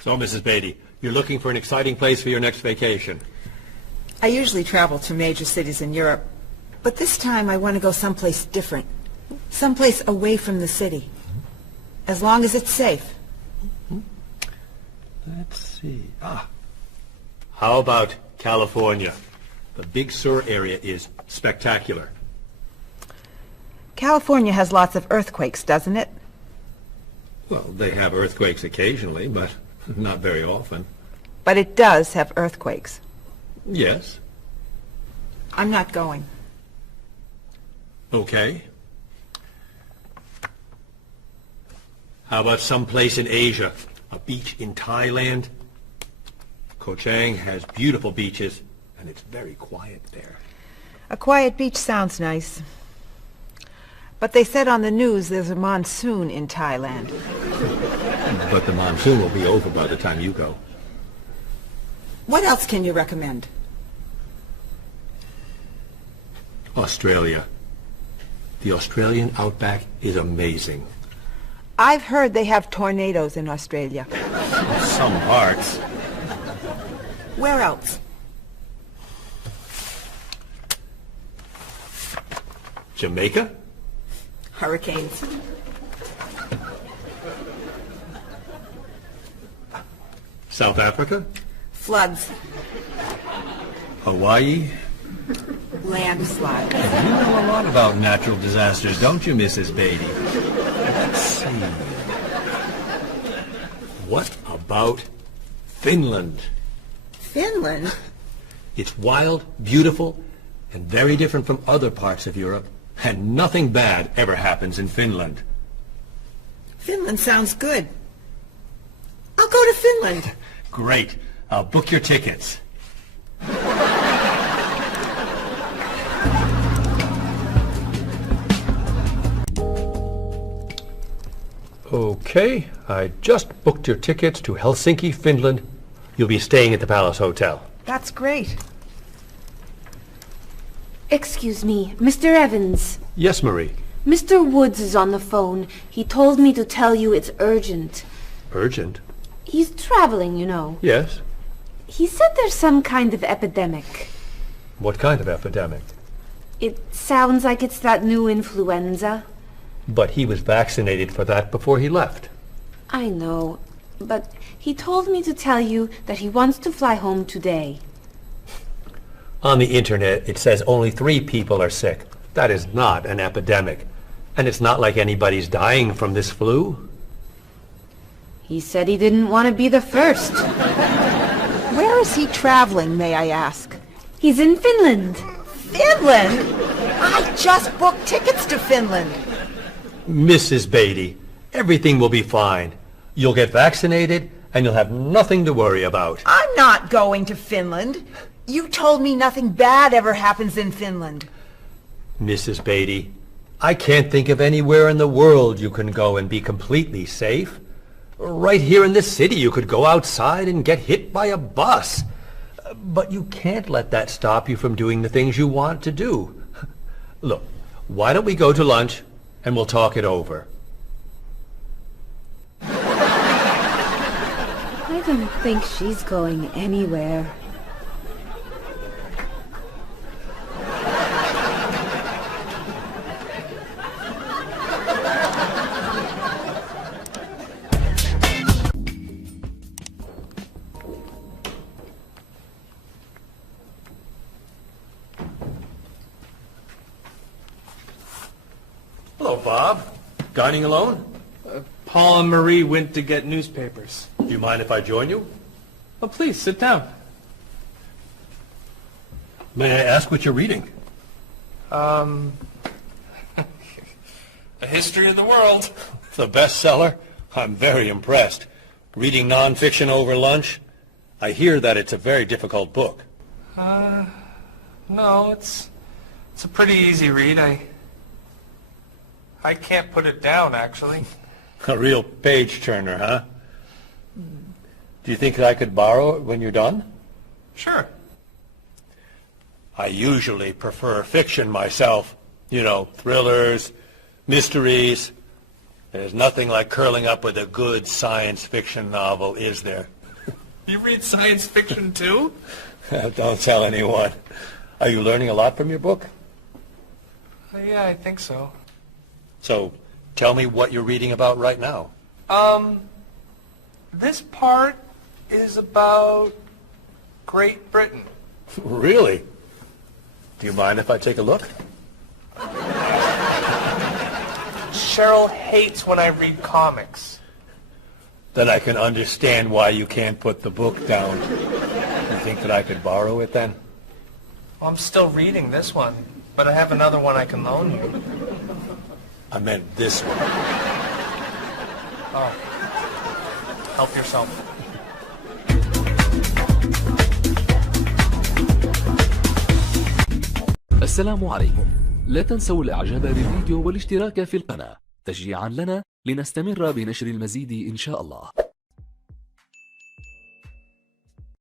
So, Mrs. Beatty, you're looking for an exciting place for your next vacation. I usually travel to major cities in Europe, but this time I want to go someplace different, someplace away from the city, as long as it's safe. Let's see. How about California? The Big Sur area is spectacular. California has lots of earthquakes, doesn't it? Well, they have earthquakes occasionally, but not very often. But it does have earthquakes. Yes. I'm not going. Okay. How about someplace in Asia? A beach in Thailand? Koh Chang has beautiful beaches, and it's very quiet there. A quiet beach sounds nice. But they said on the news there's a monsoon in Thailand. But the monsoon will be over by the time you go. What else can you recommend? Australia. The Australian outback is amazing. I've heard they have tornadoes in Australia. Some parts. Where else? Jamaica? Hurricanes. South Africa? Floods. Hawaii? Landslides. You know a lot about natural disasters, don't you, Mrs. Beatty? Let's see. What about Finland? Finland? It's wild, beautiful, and very different from other parts of Europe. And nothing bad ever happens in Finland. Finland sounds good. I'll go to Finland. Great. I'll book your tickets. Okay, I just booked your tickets to Helsinki, Finland. You'll be staying at the Palace Hotel. That's great. Excuse me, Mr. Evans. Yes, Marie. Mr. Woods is on the phone. He told me to tell you it's urgent. Urgent? He's traveling, you know. Yes. He said there's some kind of epidemic. What kind of epidemic? It sounds like it's that new influenza. But he was vaccinated for that before he left. I know, but he told me to tell you that he wants to fly home today. On the internet, it says only 3 people are sick. That is not an epidemic. And it's not like anybody's dying from this flu. He said he didn't want to be the first. Where is he traveling, may I ask? He's in Finland. Finland? I just booked tickets to Finland. Mrs. Beatty, everything will be fine. You'll get vaccinated, and you'll have nothing to worry about. I'm not going to Finland. You told me nothing bad ever happens in Finland. Mrs. Beatty, I can't think of anywhere in the world you can go and be completely safe. Right here in this city, you could go outside and get hit by a bus. But you can't let that stop you from doing the things you want to do. Look, why don't we go to lunch, and we'll talk it over. I don't think she's going anywhere. Hello, Bob. Dining alone? Paul and Marie went to get newspapers. Do you mind if I join you? Oh, please, sit down. May I ask what you're reading? A history of the world. The bestseller? I'm very impressed. Reading nonfiction over lunch? I hear that it's a very difficult book. No, it's a pretty easy read. I can't put it down, actually. A real page-turner, huh? Do you think I could borrow it when you're done? Sure. I usually prefer fiction myself. You know, thrillers, mysteries. There's nothing like curling up with a good science fiction novel, is there? You read science fiction too? Don't tell anyone. Are you learning a lot from your book? Yeah, I think so. So, tell me what you're reading about right now. This part is about Great Britain. Really? Do you mind if I take a look? Cheryl hates when I read comics. Then I can understand why you can't put the book down. You think that I could borrow it then? Well, I'm still reading this one, but I have another one I can loan you. I meant this one. Oh. Help yourself. السلام عليكم. لا تنسوا الاعجاب بالفيديو والاشتراك في القناة تشجيعا لنا لنستمر بنشر المزيد إن شاء الله.